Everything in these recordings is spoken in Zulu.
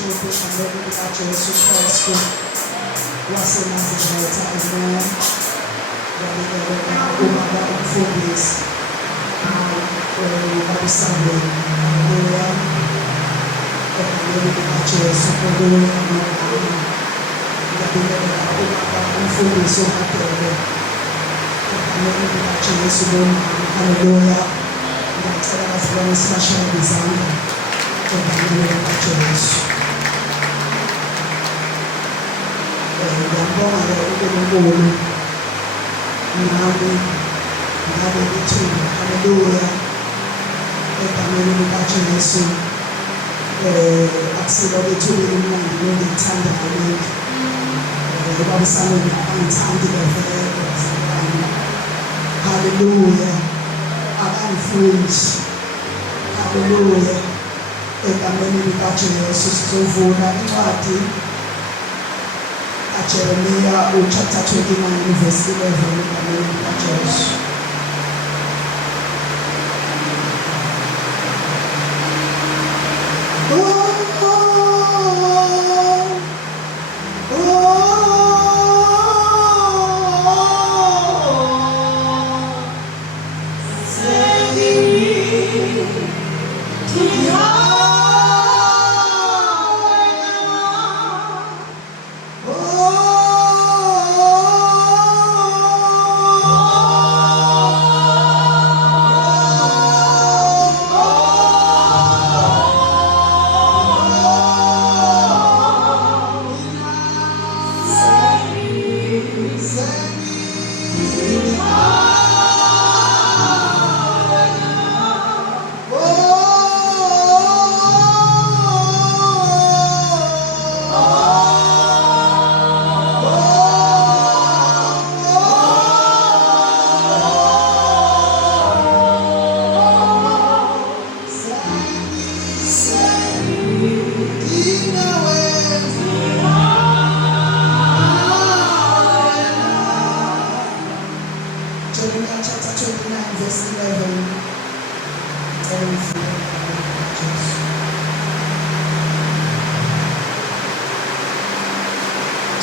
children and living about Jesus Christ. Wasenazaretha, amen. Ubaba umfundisi babisande haleluya egameni likaJesu haleluya ngiyabingelela ubaba umfundisi omadele egameni likaJesu haleluya ngiyacela bazalwane sibashayele izandla egameni likaJesu. Ngiyabonga uNkulunkulu ngabe ngithini haleluya egameni likaJesu akusilo bethulile umuntu ngithandayo babisane ngithandi levele haleluya akangifundi haleluya egameni likaJesu sizovula incwadi Jeremiah chapter 29 verse 11 egameni likaJesu.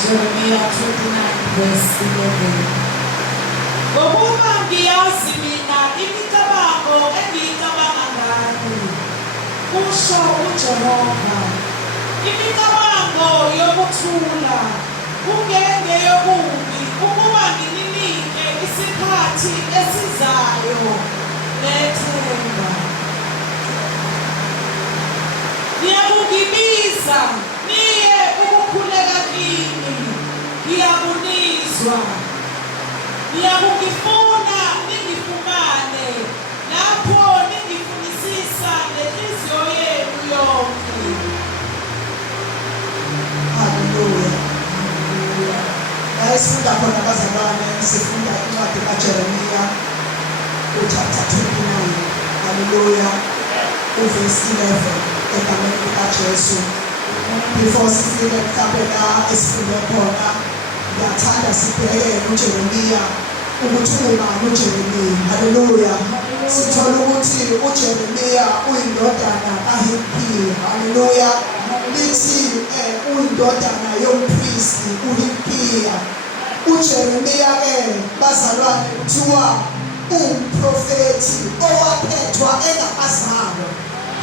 Jeremiah 29 verse 11. Ngokuba ngiyazi mina imicabango engiyicabanga ngani, kusho uJehova, imicabango yokuthula kungeke yokubi, ukuba ngininike isikhathi esizayo nethemba. Ngiyakubiza niye ukukhuleka kini, ngiyabunizwa. Ngiyakufuna ningifumane lapho ningifunisisa lenhliziyo yenu yonke. Haleluya. Sifunda khona bazalwane, sifunda incwadi kaJeremiah chapter 29. Haleluya. Verse 11 egameni likaJesu. Before sifike mhlawumbe la esifunde khona, ngiyathanda sibheke uJeremiah ukuthi ungubani uJeremiah. Haleluya. Sithola ukuthi uJeremiah uyindodana kaHilkiya. Haleluya. Lithi uyindodana yompristi uHilkiya. uJeremiah bazalwane kuthiwa umprofethi owaphethwa engakazalwa.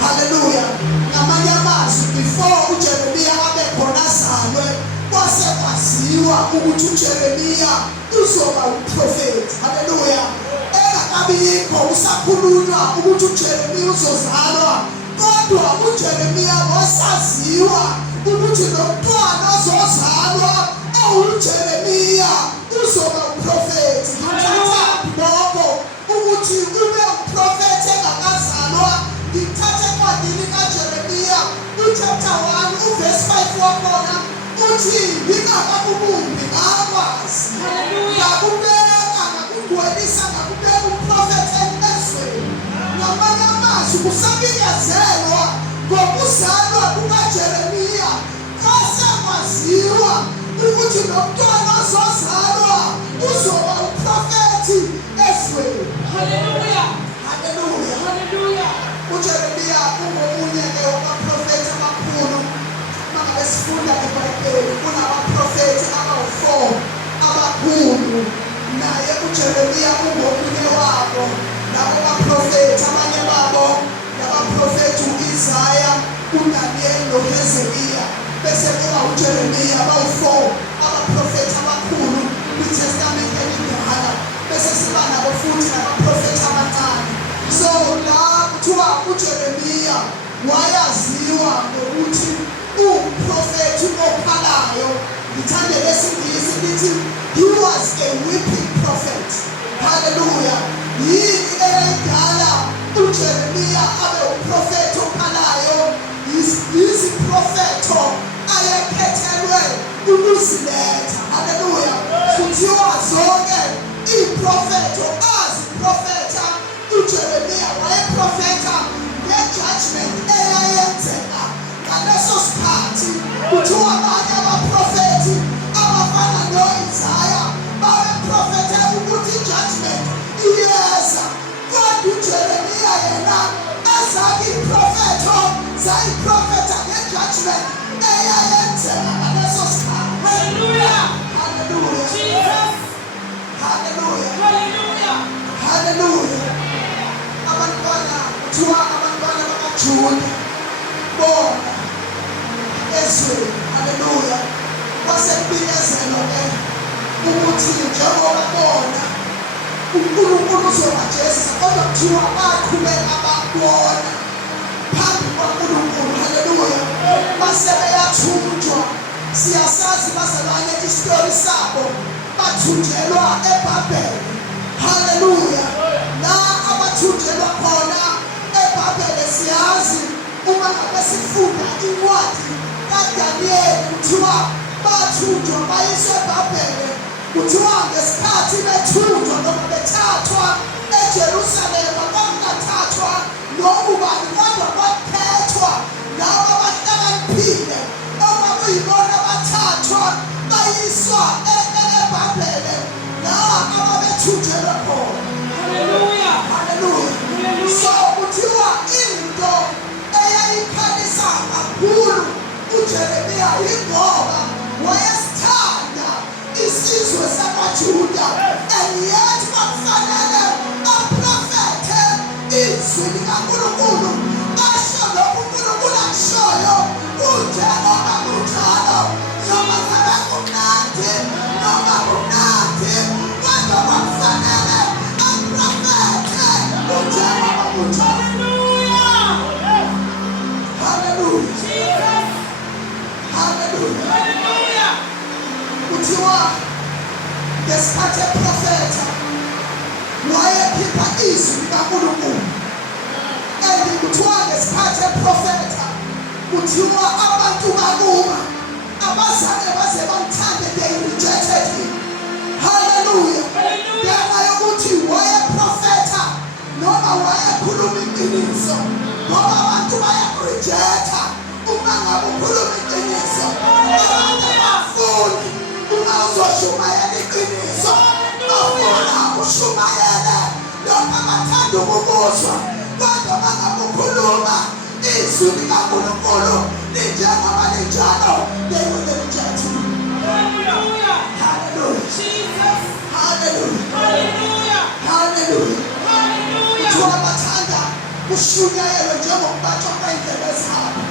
Haleluya. Ngamanye amazwi before uJeremiah abe khona azalwe kwase kwaziwa ukuthi uJeremiah uzoba umprofethi. Haleluya. Engakabikho usakhulunywa ukuthi uJeremiah uzozalwa, kodwa uJeremiah wasaziwa ukuthi lo mntwana ozozalwa uJeremiah uzoba umprofethi. Ngithatha lokho ukuthi ube umprofethi engakazalwa. Ngithatha encwadini kaJeremiah chapter 1 verse 5 wakhona uthi ngingakabumbi ngakwazi. Haleluya. Ngakubeka ngakugwelisa ngakubeka umprofethi ezweni. Ngamanye amazwi kusabikezelwa ngokuzalwa kukaJeremiah kwase kwaziwa ukuthi lo mntwana ozozalwa uzoba umprofethi ezweni. Haleluya. Haleluya. Haleluya. uJeremiah ungomunye wabaprofethi abakhulu uJeremiya ungomunye wabo labo baprofethi, abanye babo labaprofethi u-Isaya, uDaniel noHezekiya, bese kuba uJeremiya, bawu-4 abaprofethi abakhulu kwiTestamente elidala, bese siba nabo futhi nabaprofethi abancane. So la kuthiwa uJeremiya wayaziwa ngokuthi uwumprofethi ophalayo. Ngithande lesingisi lithi he was a weeping prophet. Hallelujah. Yini eyayidala uJeremiya abe umprofethi ophalayo? Iziprofetho ayekhethelwe ukuziletha. Hallelujah. Kuthiwa zonke iprofetho aziprofetha, uJeremiya wayeprofetha nge-judgment eyayenzeka ngaleso sikhathi. Kuthiwa abanye abaprofethi abafana no-Isaya babeprofethe ukuthi i-judgment iyeza, kodwa uJeremiya yena ezakhe iprofetho zayiprofetha nge-judgment eyayenzeka ngaleso sikhathi. Hallelujah. Hallelujah. Jesus. Hallelujah. Hallelujah. Hallelujah. Abantwana kuthiwa abantwana bakaJuda bona ezweni. Hallelujah. Kwasekubinyezelwa ukuthi njengoba bona uNkulunkulu uzobajezisa, kodwa kuthiwa baqhubeka babona phambi kwaNkulunkulu. Hallelujah. Base beyathunjwa. Siyasazi bazalwane isitori sabo, bathunjelwa eBhabhele. Hallelujah. La abathunjelwa khona eBhabhele siyazi, uma ngabe sifunda incwadi kaDaniel kuthiwa bathunjwa bayiswe eBhabhele. Kuthiwa ngesikhathi bethunjwa noma bethathwa eJerusalema, bangathathwa nobani, kodwa bakhethwa laba abahlakaniphile okuyibona bathathwa bayiswa eBhabhele, laba ababethunjelwa khona. Hallelujah. Hallelujah. So kuthiwa into eyayikhalisa kakhulu uJeremiya yingoba wayesithanda isizwe samaJuda, and yet kwakufanele aprofethe izwi likaNkulunkulu, asho lokhu uNkulunkulu akushoyo kunjengoba kunjalo, noma ngabe kumnandi noma kumnandi, kodwa kwakufanele aprofethe kunjengoba kunjalo. Hallelujah. Hallelujah. Jesus. Hallelujah. Hallelujah. Kuthiwa ngesikhathi eprofetha wayekhipha izwi likaNkulunkulu, and kuthiwa ngesikhathi eprofetha kuthiwa abantu bakuba abazange baze bamthande, they rejected him. Hallelujah. Ngenxa yokuthi wayeprofetha noma wayekhuluma iqiniso, ngoba abantu bayarejecta uma ngabe ukhuluma iqiniso. Abantu abafuni uma uzoshumayela iqiniso, bafuna ushumayele lokho abathanda ukukuzwa, kodwa uma ngabe ukhuluma izwi likaNkulunkulu linjengoba linjalo, they will reject you. Hallelujah. Hallelujah. Jesus. Hallelujah. Hallelujah. Hallelujah. Hallelujah. Kuthiwa bathanda kushunyayelwe njengokubatshwa kwendlebe zabo,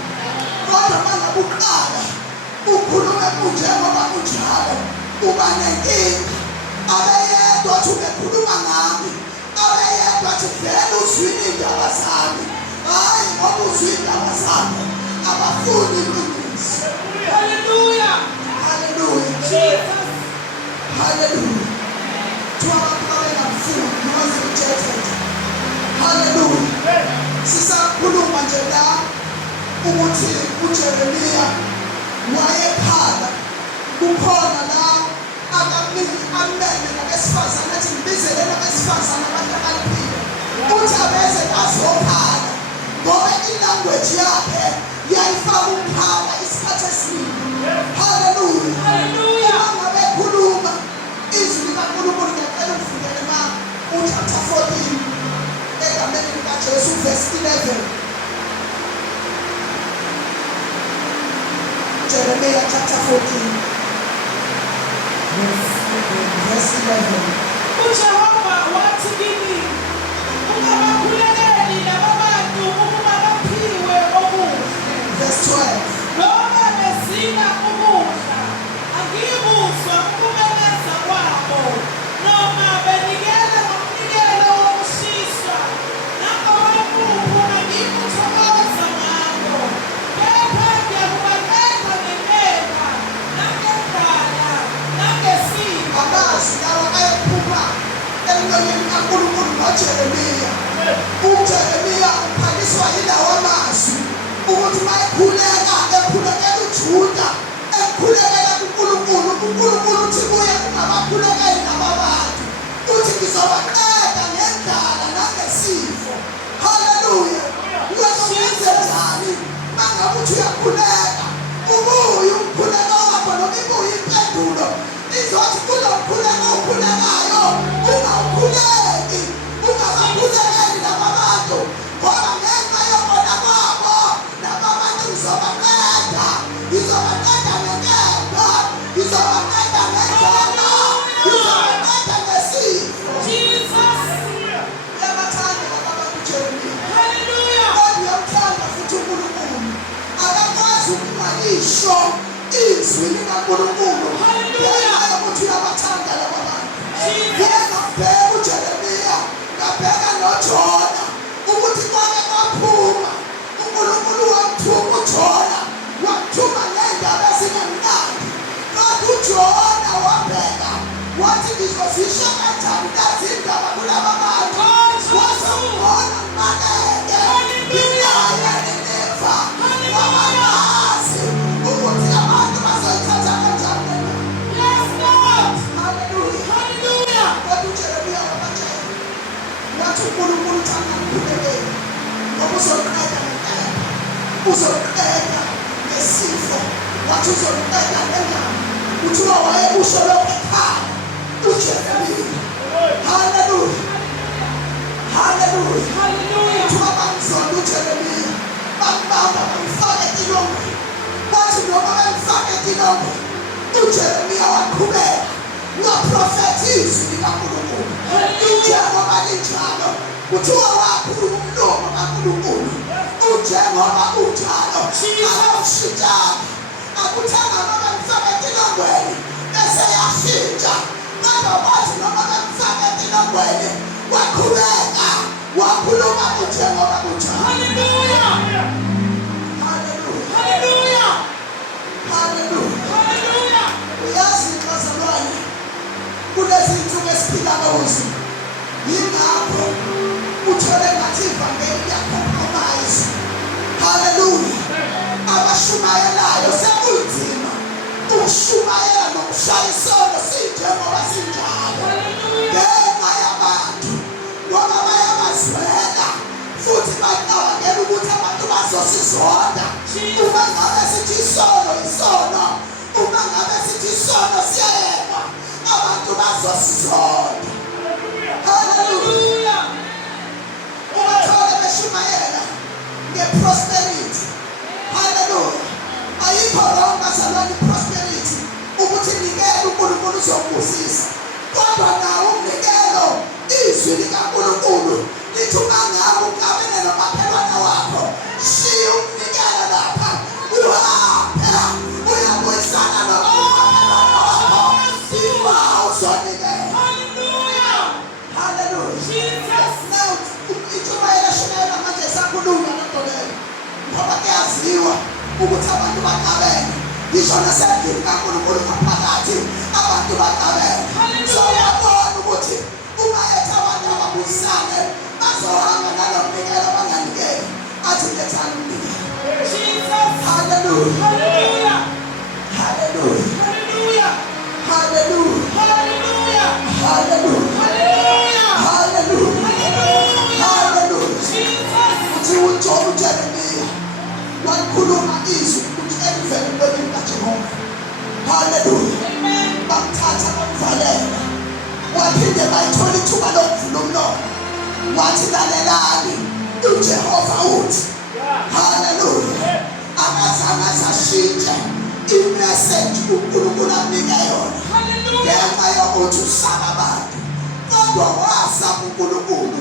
kodwa uma ngabe uqala ukhulume kunjengoba kunjalo, uba nenkinga. Abeyedwa athi ubekhuluma ngami, abeyedwa athi vele uzwile indaba zami, hayi ngoba uzwile indaba zami abafuni iqiniso. Hallelujah. Hallelujah. Jesus. Hallelujah. Kuthiwa abantu babengamfuni, he was rejected. Hallelujah. Sisakhuluma nje la ukuthi uJeremiya wayekhala, kukhona la amene nabesifazane athi ngibizele nabesifazane abahlakaniphile uthi abeze bazophala, ngoba ilanguage yakhe yayifaka ukuphala isikhathi esiningi. Hallelujah. Hallelujah. Uma ngabe ekhuluma izwi likaNkulunkulu, ngiyacela ufundele chapter 14 egameni likaJesu verse 11. Jeremiah chapter 14 verse 11. uJehova wathi kimi, ungabakhulekeli laba bantu ukuba baphiwe okuhle. Verse 12. Noma bezina ukudla, angibuzwa ukumemeza kwabo, noma benikela ngomnikelo wokushiswa, nangowempuphu angikuthokoza ngabo. Kepha ngiyakubaqeda ngenkemba, nangendlala, nangesifo. Amazwi lawa ayephuma emlonyeni kaNkulunkulu noJeremiya. UJeremiya uphakiswa yilawo amazwi ukuthi uma ekhulekela uJuda, ekhulekela kuNkulunkulu, uNkulunkulu uthi kuye ungabakhulekeli laba bantu, uthi ngizobaqeda ngendlala nangesifo. Haleluya. Uyenze njani uma ngabe uthi uyakhuleka, ubuye ukukhuleka wakho noma ibuye impendulo izothi kulo mkhuleko okhulekayo ungawukhuleki, ungabakhulekeli laba bantu, ngoba ngenxa yokona kwabo laba bantu ngizobaqeda ngenkemba, ngizobaqeda ngendlala, ngizobaqeda ngesifo. Jesus. Uyabathanda laba bantu uJeremiya, Hallelujah. kodwa uyamthanda futhi uNkulunkulu. Akakwazi ukungalisho izwi likaNkulunkulu ngenxa yokuthi uyabathanda laba bantu. Ngike ngabheka uJeremiya, ngabheka noJona ukuthi kwake kwaphuma uNkulunkulu wamthuma uJona, wamthuma ngendaba ezingemnandi, kodwa uJona wabheka wathi ngizozisho kanjani lezi ndaba kulaba bantu. Wazambona umaleke nginaye Nineve, wabanazi ukuthi abantu bazoyithatha kanjani le ndaba. Yes, Lord. Hallelujah. Hallelujah. Kodwa uJeremiya wabatshela wathi uNkulunkulu uthi angamkhulekeli ngoba uzoliqeda ngenkemba, uzoliqeda ngesifo, wathi uzoliqeda ngendlala. Kuthiwa wayekusho lokho ekhaya uJeremiya. Hallelujah. Hallelujah. Hallelujah. Kuthiwa bamzonda uJeremiya, bambamba bamfaka etilongweni. Bathi noma bemfaka etilongweni, uJeremiya waqhubeka waprofetha izwi likaNkulunkulu. Njengoba linjalo, kuthiwa wakhuluma umlomo kaNkulunkulu. Njengoba unjalo, akawushintshanga, akuthanga noma bemfaka etilongweni bese yashintsha, kodwa bathi noma bemfaka etilongweni waqhubeka wakhuluma njengoba kunjalo. Hallelujah. Hallelujah. Hallelujah. Hallelujah. Hallelujah. Uyazi bazalwane, kulezi zinsuku esiphila kuzo, yingakho uthole ngathi ivangeli liyakhompromise. Hallelujah. Abashumayelayo sekunzima ukushumayela nokushaya isono sinjengoba sinjalo ngenxa yabantu, ngoba bayabazwela futhi bacabangela ukuthi abantu bazosizonda. Uma ngabe sithi isono isono, uma ngabe sithi isono siyayekwa, abantu bazosizonda. Hallelujah. Ubathole beshumayela nge-prosperity. Hallelujah. Ayikho wrong bazalwane prosperity, ukuthi nikele uNkulunkulu uzokubusisa, kodwa nawo umnikelo izwi likaNkulunkulu lithi ungangabe ukabene nomakhelwane wakho, shiya umnikelo lapha, uhambe uyabuyisana nomakhelwane wakho, iba uzonikela. Hallelujah. Hallelujah. Jesus. Now itshumayela shumayela manje sakhuluma lento leyo, ngoba kuyaziwa ukuthi abantu baqabene, ngisho nasendlini kaNkulunkulu ngaphakathi abantu baqabene. So uyabona ukuthi uma ethi abantu ababuyisane bazohamba nalo mnikelo abanganikeli, athi lethani umnikelo. Jesus. Hallelujah. Hallelujah. Hallelujah. Hallelujah. Hallelujah. Hallelujah. Hallelujah. Hallelujah. Hallelujah. Hallelujah. Hallelujah. Jesus. Uthi uJeremiya wakhuluma izwi ukuthi elivele empeleni kaJehova. Hallelujah. Amen. Bamthatha bamvalela, waphinde bayithola ithuba lokuvula umlomo, wathi lalelani uJehova uthi. Hallelujah. Akazange asashintshe imessage uNkulunkulu amnike yona Hallelujah. ngenxa yokuthi usaba abantu, kodwa kodwa wasaba uNkulunkulu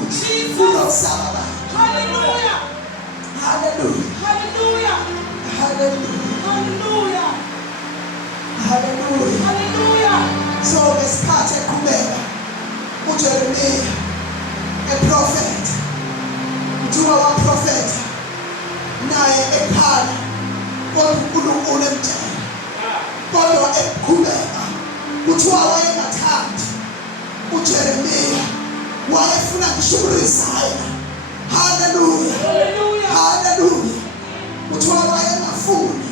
kunosaba. Hallelujah. Hallelujah. Hallelujah. Hallelujah. Hallelujah. Hallelujah. Hallelujah. So ngesikhathi eqhubeka uJeremiya eprofeta, kuthiwa waprofeta naye ekhala kodwa uNkulunkulu emtshela, kodwa eqhubeka kuthiwa wayengathandi uJeremiya, wayefuna ngisho ukuresign. Hallelujah. Hallelujah. Kuthiwa wayengafuni,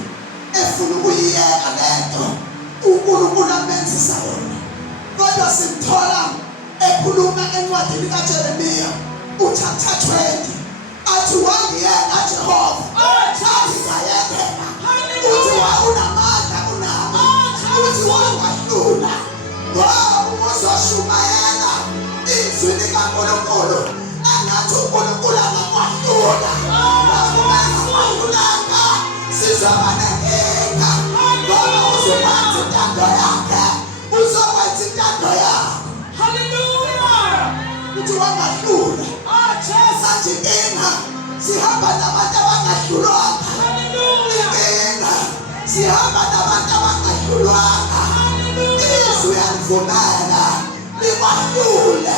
efuna ukuyiyeka lento uNkulunkulu amenzisa yona. Kodwa simthola ekhuluma encwadini kaJeremiya uchapter 20 athi wangiyeka Jehova athi ngayekela, uthi unamandla kunami, uthi wangahlula ngoba uzoshumayela izwi likaNkulunkulu angathi uNkulunkulu angakwahlula. Ngakhulanga sizaba nenkinga ngoba uzokwenza intando yakhe, uzokwenza intando yakho. Hallelujah. Uthi wangahlula. Sathi inkinga sihamba nabantu abangahlulwanga. Inkinga sihamba nabantu abangahlulwanga. Izwi uyalivumela likwahlule.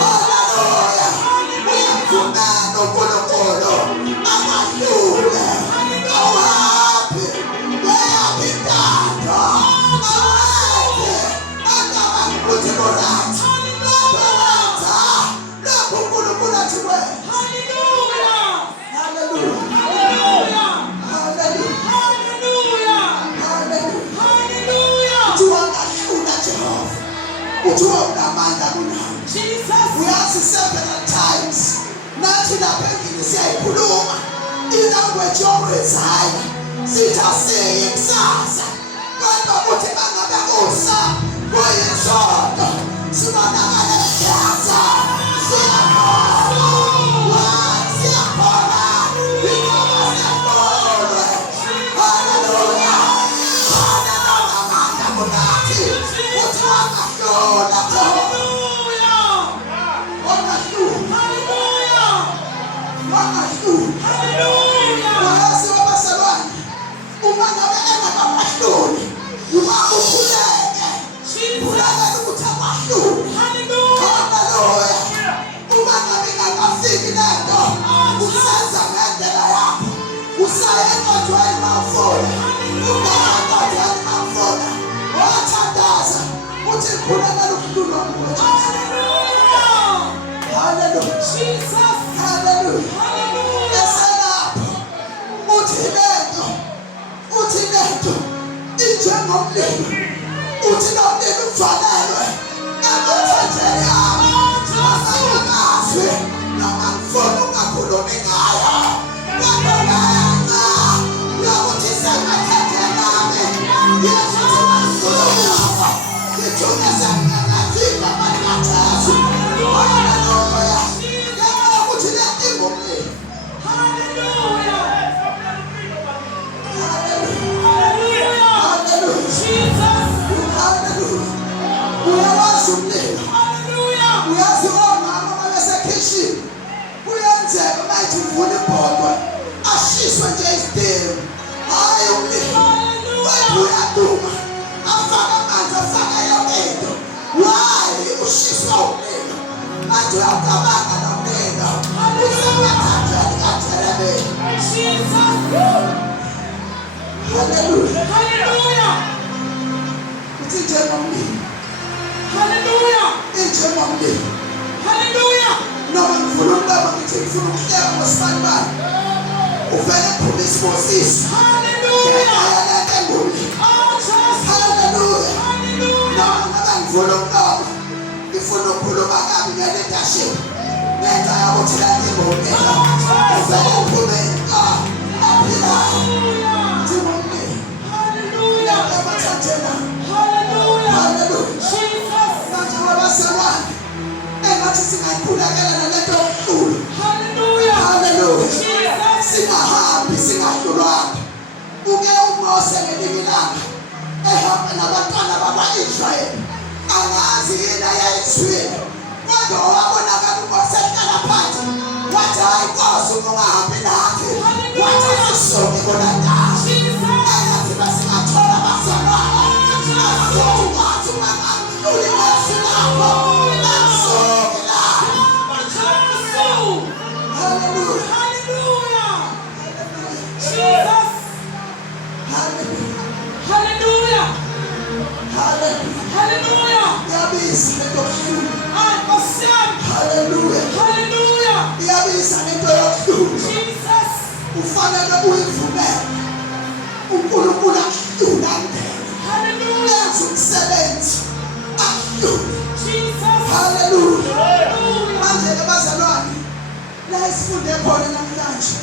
Hallelujah. Uyamvumela uNkulunkulu akahlule. Awaphi weyaphi intando, awaphi angabangukuthi lorathi lokwenza lokho uNkulunkulu athi kwenza. Hallelujah. Hallelujah. Hallelujah. Hallelujah. Hallelujah. Hallelujah. Hallelujah. Uthi wangahlula Jehova, uthi unamandla kunami. Jesus. Uyazi several times nathi lapha endlini siyayikhuluma ilanguage yokuresign, sithi asiye kusasa, kodwa kuthi bangabe kusa kuyinzondo sibonakala siyaza siyakhona siyakhona ingoba siyakholwa. Hallelujah. Hallelujah. Amandla kunathi uthi wangahlula Jehova, Hallelujah. wangahlula, Hallelujah. wangahlula. Hallelujah. Wayazi wabasalwane uma ngabe engakahluli uma ukhuleke khuleka ukuthi akwahlule. Hallelujah. Hallelujah. Uma ngabe ingakafiki lento usenza ngendlela yakho, usaya enkondlweni mawufona, ungaya enkondlweni mawufona, wathandaza uthi khulekela ukuhlulwa nguwe. Hallelujah. Hallelujah. Jesus. Hallelujah. Hallelujah. Eselapho uthi lento injengomlilo, uthi lo mlilo uvalelwe emathanjeni yami, amazwi noma ngifuna ungakhulumi ngayo, kodwa ngenxa yokuthi semathanjeni yami ngizothi mangikhuluma ngithume sengingafika amanyathelo. Hallelujah. Ngenxa yokuthi lento ingumlilo. Hallelujah. Hallelujah. Hallelujah. Jesus. Hallelujah. Uyawazi umlilo. Hallelujah. Uyazi omama babesekhishini kuyenzeka bayithi uvule ibhodwe ashiswe nje isidemu, hayi umlilo wethu uyaduma, afake amanzi afake yonke into. Why ushiswa umlilo? Manje uyawucabanga lo mlilo usemathanjeni kaJeremiya. Jesus. Hallelujah. Hallelujah. Uthi njengomlilo, Hallelujah. injengomlilo. Hallelujah. Noma ngifuna ukubamba ngithi ngifuna ukuhleka ngosibanibani, uvele uphume isibosiso. Hallelujah. Hallelujah. Oh, Jesus. Hallelujah. Hallelujah. Noma ngabe ngivula umlomo ngifuna ukukhuluma kabi nge-leadership ngenxa yokuthi kanti ngumlilo, uvele uphume aphilayo. Hallelujah. Njengomlilo. Hallelujah. Emathanjeni ami. Hallelujah. Hallelujah. Jesus. Manje wabasalwane engathi singayikhulekela nalento yokuhlula. Hallelujah. Hallelujah. Jesus. Singahambi singahlulwanga. Uke uMose ngelinye ilanga ehamba nabantwana bakwa-Israyeli, angazi yena yayizwile kodwa owabonakala umosehlala phansi wathi hayi Nkosi ungahambi nathi wathi asisonke kona ndawo engathi basingathola abazalwane asithi wathi ungangamdluli Nkosi lapho asonke lapho. Hallelujah. Hallelujah. Hallelujah. Jesus. Hallelujah. Hallelujah. Hallelujah. Hallelujah. Yabiza lento yokuhlula. Nkosi yami. Hallelujah. Hallelujah. Yabiza lento yokuhlula. Jesus. Ufanele uyivumele uNkulunkulu akuhlule angene. Hallelujah. Enze umsebenzi akuhlule. Jesus. Hallelujah. Hallelujah. Manje abazalwane la isifunde khona namhlanje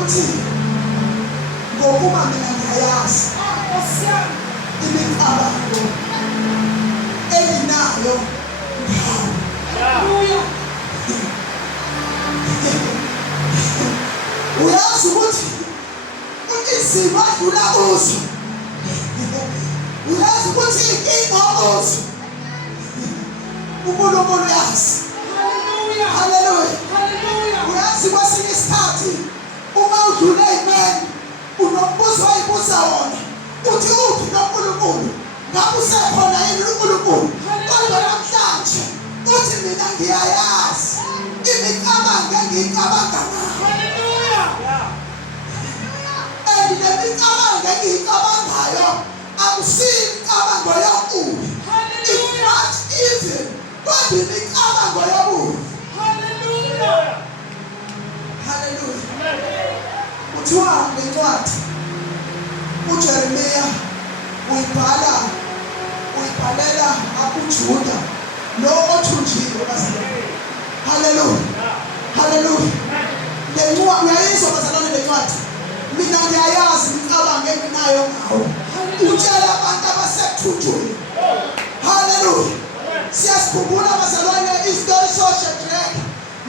uthi ngokuba mina ngiyayazi Nkosi yami. imicabango elinayo ngawe. Hallelujah. Uyazi ukuthi izimo adlula kuzo, uyazi ukuthi inkinga ozo uNkulunkulu uyazi. Hallelujah. Hallelujah. Hallelujah. Uyazi kwesinye isikhathi uma udlule ey'meni unombuzo oyibuza wona uthi uphi noNkulunkulu, ngabe usekhona yini uNkulunkulu? Kodwa namhlanje uthi mina ngiyayazi imicabango engiyicabanga ngayo. Hallelujah. Lemicabango engiyicabangayo akusiyo imicabango yobubi. It's not even kodwa imicabango yobubi. Hallelujah. Hallelujah. Kuthiwa ngencwadi uJeremiya uyibhalela akuJuda lo othunjiwe bazalwane. Hallelujah. Hallelujah. Lencwadi uyayizwa bazalwane lencwadi. Mina ngiyayazi imicabango enginayo ngawe. Utshela abantu abasethunjini. Hallelujah. Siyasikhumbula bazalwane isitori soShadrach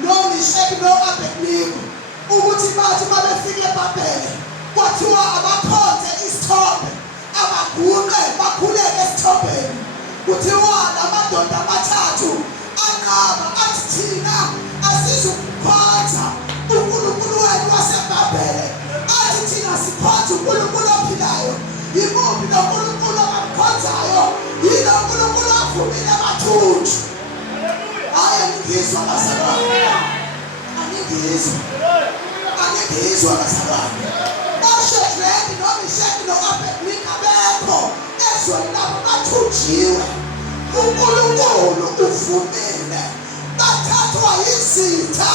noMeshach no-Abednego ukuthi bathi babefika eBhabhele kwathiwa abakhonze isithombe abaguqe bakhuleke esithombeni. Kuthiwa lamadoda amathathu anqaba athi thina asizukukhonza uNkulunkulu wenu waseBhabhele, athi thina sikhonza uNkulunkulu ophilayo. Yimuphi lo Nkulunkulu abamkhonzayo? Yilo Nkulunkulu avumile abathunji. Hayi ngizwa bazalwane, angizizwa bazalwane. OShadrach noMeshach no-Abednego abekho ezweni labo bathunjiwe. uNkulunkulu uvumile bathathwa yizitha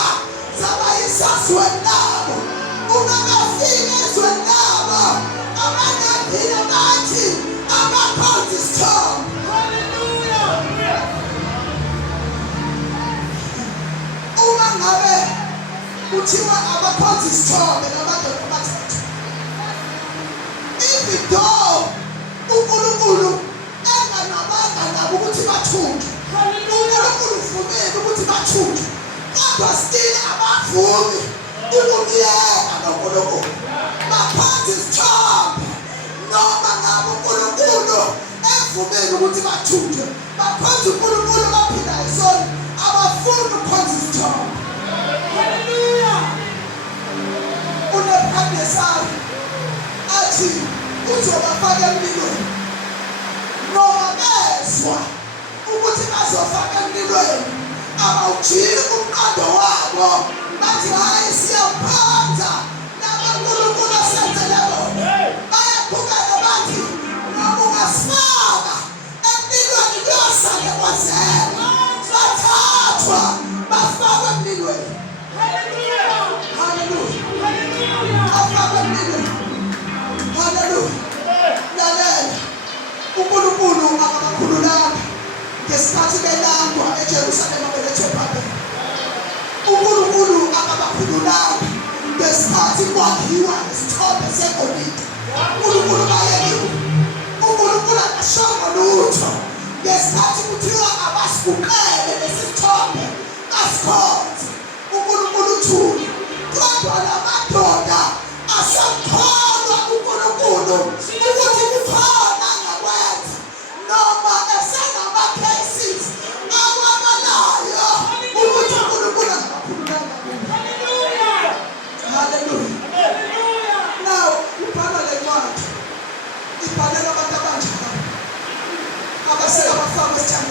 zabayisa ezweni labo. Uma bafika ezweni labo abangaphila bathi abakhonza isithombe. Hallelujah. Uma ngabe kuthiwa abakhonza isithombe lamadoda amathathu, even though uNkulunkulu enganabanga nabo ukuthi bathunjwe, uNkulunkulu uvumile ukuthi bathunjwe, kodwa still abavumi ukumyeka noNkulunkulu bakhonza isithombe. Noma ngabe uNkulunkulu evumile ukuthi bathunjwe bakhonza uNkulunkulu ophilayo, so abafuni ukukhonza isithombe. Hallelujah. uNebukadnezari athi uzobafaka emlilweni, noma bezwa ukuthi bazofaka emlilweni abawujiki umqondo wabo bathi hayi siyawukhonza nabaNkulunkulu asenzele bona. Bayaqhubeka bathi noma ungasifaka emlilweni kuyosale kwazema, bathathwa bafakwa emlilweni. Hallelujah. Hallelujah. Hallelujah. Bafakwa emlilweni. Hallelujah. Lalela, uNkulunkulu akabakhululanga ngesikhathi belandwa eJerusalema belethwa eBhabhele. uNkulunkulu akabakhululanga ngesikhathi kwakhiwa isithombe segolide. uNkulunkulu bayekile. uNkulunkulu akashongo lutho ngesikhathi kuthiwa abasiguqele lesi sithombe basikhonze. uNkulunkulu uthule, kodwa lamadoda asamkholwa uNkulunkulu ukuthi kukhona angakwenza, noma esenama-cases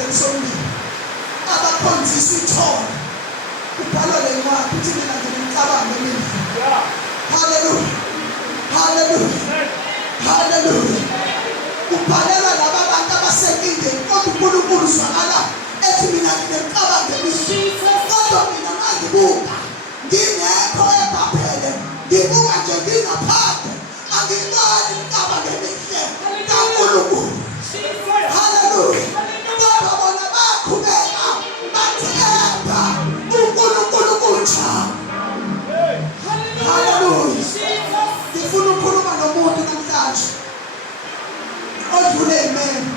esandleni somlilo abakhonzisa ithole ubhala le ncwadi uthi mina ngimcabango emihle. Hallelujah, hallelujah, hallelujah. Ubhalelwa laba bantu abasenkingeni kodwa uNkulunkulu zwakala ethi mina ngimcabango emihle. Kodwa mina mangibuka ngingekho eBhabhele ngibuka nje ngingaphandle angibani imicabango emihle kaNkulunkulu. Hallelujah. Kodwa bona baqhubeka bathemba uNkulunkulu kunjani. Hallelujah. Ngifuna ukukhuluma nomuntu namhlanje odlule imini.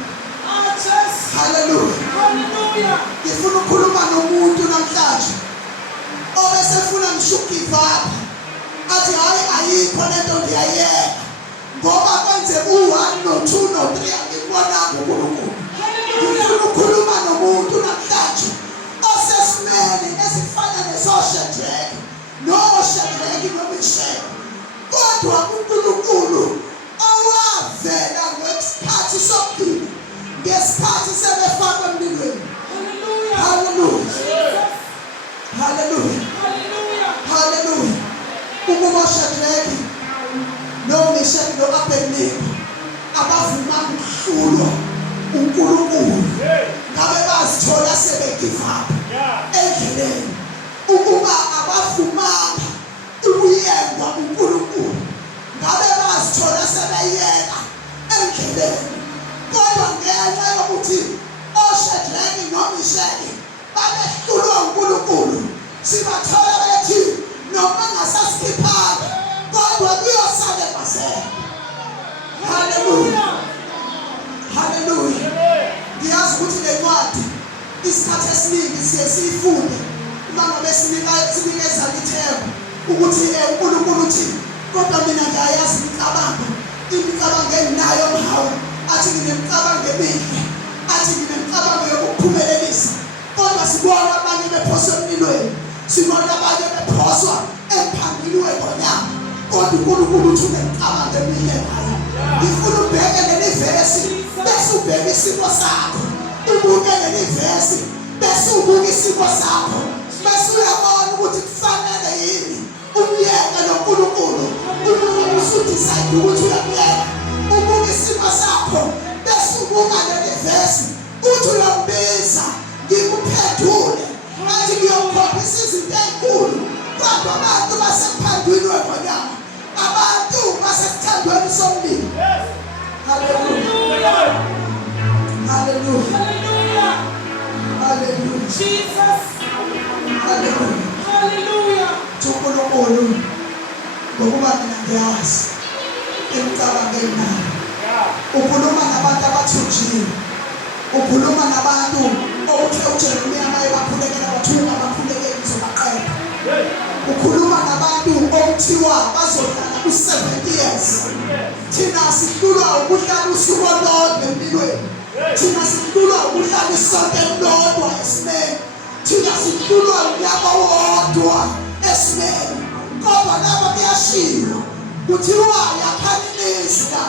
Hallelujah. Hallelujah. Ngifuna ukukhuluma nomuntu namhlanje obesefuna ngishukiva apha athi hayi ayikho lento ngiyayeka ngoba kwenze u1 no2 no3 angibonanga uNkulunkulu. Ngifuna ukukhuluma nomuntu namhlanje osesimeni esifana nesoShadrach noShadrach noMeshach kodwa uNkulunkulu owavela ngesikhathi sokugcina ngesikhathi sebefakwa emlilweni. Hallelujah, hallelujah, hallelujah. Ukuba Shadrach noMeshach noAbednego abavumanga ukuhlulwa uNkulunkulu ngabe bazithola sebegive up endleleni ukuba abavumanga ukuyekwa uNkulunkulu ngabe bazithola sebeyeka endleleni. Kodwa ngenxa yokuthi oShadrach noMeshach babehlulwa uNkulunkulu sibathola bethi noma ngasasikhiphanga kodwa kuyosale basela. Hallelujah, hallelujah. Ngiyazi ukuthi le ncwadi isikhathi esiningi siye siyifunde uma ngabe sinikeza ithemba ukuthi uNkulunkulu uthi kodwa mina ngiyayazi imicabango enginayo ngawe athi nginemicabango emihle athi nginemicabango yokuphumelelisa. Kodwa sibona abanye bephoswa emlilweni, sibona abanye bephoswa emphambili wekhonyama kodwa uNkulunkulu uthi unemicabango emihle ngayo. Ngifuna ubheke leli vesi bese ubheke isimo sakho, ubuke leli vesi bese ubuke isimo sakho bese uyabona ukuthi kufanele yini umyeke noNkulunkulu. uNkulunkulu usudecide ukuthi uyamyeka. Ubuke isimo sakho bese ubuka leli vesi uthi uyambiza ngikuphendule athi ngiyokukhombisa izinto ezinkulu kodwa abantu basemphambili wekhonyama, abantu basekuthandweni somlilo. Hallelujah, hallelujah, hallelujah, Jesus. hallelujah. Hallelujah. uNkulunkulu ngokuba mina ngiyazi imicabango enginayo. Ukhuluma nabantu abathunjiwe, ukhuluma nabantu okuthe uJeremiya maye bakhulekela bathunga bakhulekela ngizobaqeda. Ukhuluma nabantu okuthiwa bazohlala ku70 years. Thina sihlulwa ukuhlala usuku olulodwa empilweni. Thina sihlulwa ukuhlala isonto elilodwa esimeni. Thina sihlulwa unyaka wodwa esimeni. Kodwa laba kuyashiwo kuthiwa yakhanisa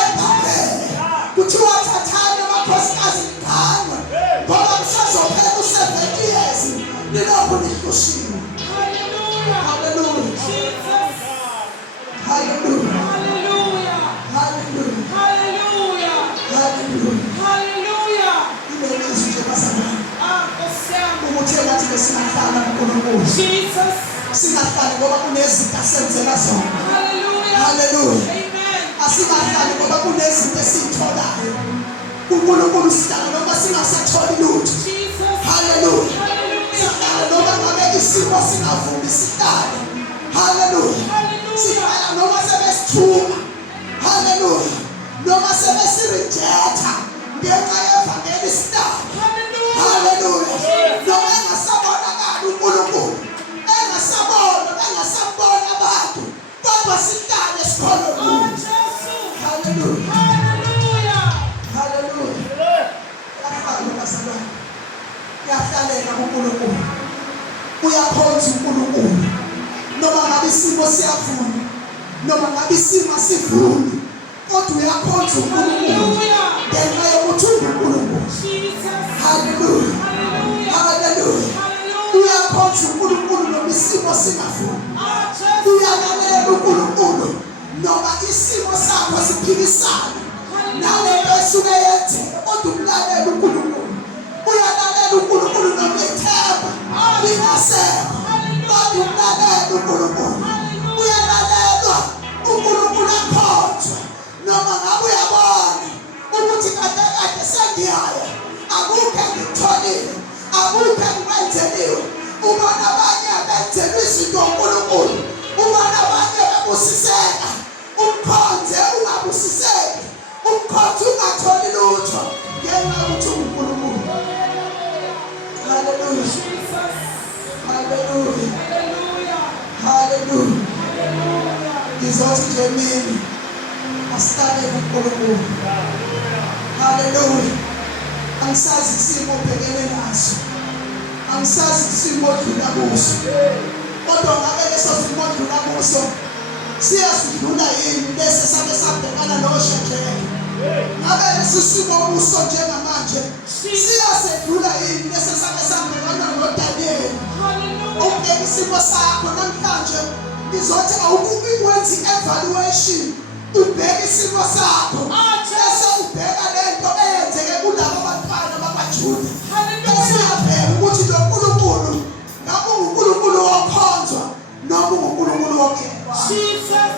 eBhabhele, kuthiwa thathani amakhosikazi ngani ngoba kusazophela u70 years nilokhu nihlushiwe. Hallelujah, Jesus. hallelujah, Hallelujah. hallelujah, Hallelujah. hallelujah. Hallelujah. Ilelizwi nje bazalwane Nkosiyami. ukuthi nathi besingahlala uNkulunkulu Jesus. singahlali ngoba kunezinto asenzela zona. Hallelujah. Hallelujah. Amen. Asingahlali ngoba kunezinto esizitholayo uNkulunkulu sihlala noma singasatholi lutho. Jesus. Hallelujah. Hallelujah. Sihlala noma ngabe isimo singavumi sihlale. Hallelujah. Hallelujah. Sihlala noma sebesithuka. Hallelujah. Noma sebesirejecta ngenxa yevangeli sihlala. Hallelujah. Hallelujah. Noma engasabonakali uNkulunkulu, engasabona abantu kodwa sihlale sikhona Oh, kuye. Jesus. Hallelujah. Hallelujah. Hallelujah. Kuyafana bazalwane. Kuyahlaleka uNkulunkulu. Uyakhonza uNkulunkulu. Noma ngabe isimo siyavuna, noma ngabe isimo asivuni, kodwa uyakhonza uNkulunkulu. Hallelujah. Ngenxa yokuthi uNkulunkulu. Jesus. Hallelujah. singafuni. Ah, Jesus. Uyalalela uNkulunkulu noma isimo sakho siphikisana nale nto esuke yenzeka, kodwa umlalela uNkulunkulu. Uyalalela uNkulunkulu noma ithemba lingasekho, kodwa umlalela uNkulunkulu. Uyalalelwa uNkulunkulu akhonzwe noma ngabe uyabona ukuthi kade sengiyaya, akukho engikutholile, akukho engikwenzeliwe. Ubona abanye benzelwe izinto uNkulunkulu, ubona abanye bebusiseka, umkhonze ungabusiseki, umkhonze ungatholi lutho ngenxa yokuthi uNkulunkulu. Hallelujah. Jesus. Hallelujah. Hallelujah. Hallelujah. Hallelujah. Ngizothi nje mina asiqale kuNkulunkulu. Hallelujah. Angisazi isimo obhekene naso, angisazi isimo odlula kuso, kodwa ngabe leso simo odlula kuso siyasidlula yini bese sabe sabhekana noShedreki? Ngabe lesi simo kuso njengamanje siyasedlula yini bese sabe sabhekana noDaniel? Ubheka isimo sakho namhlanje, ngizothi awukubi wenzi evaluation, ubheka isimo sakho bese ubheka lento eyenzeke kulabo bantwana bakwaJuda. Bese uyabheka ukuthi lo Nkulunkulu ngabe uNkulunkulu wokhonzwa noma uNkulunkulu wokuyekwa. Jesus.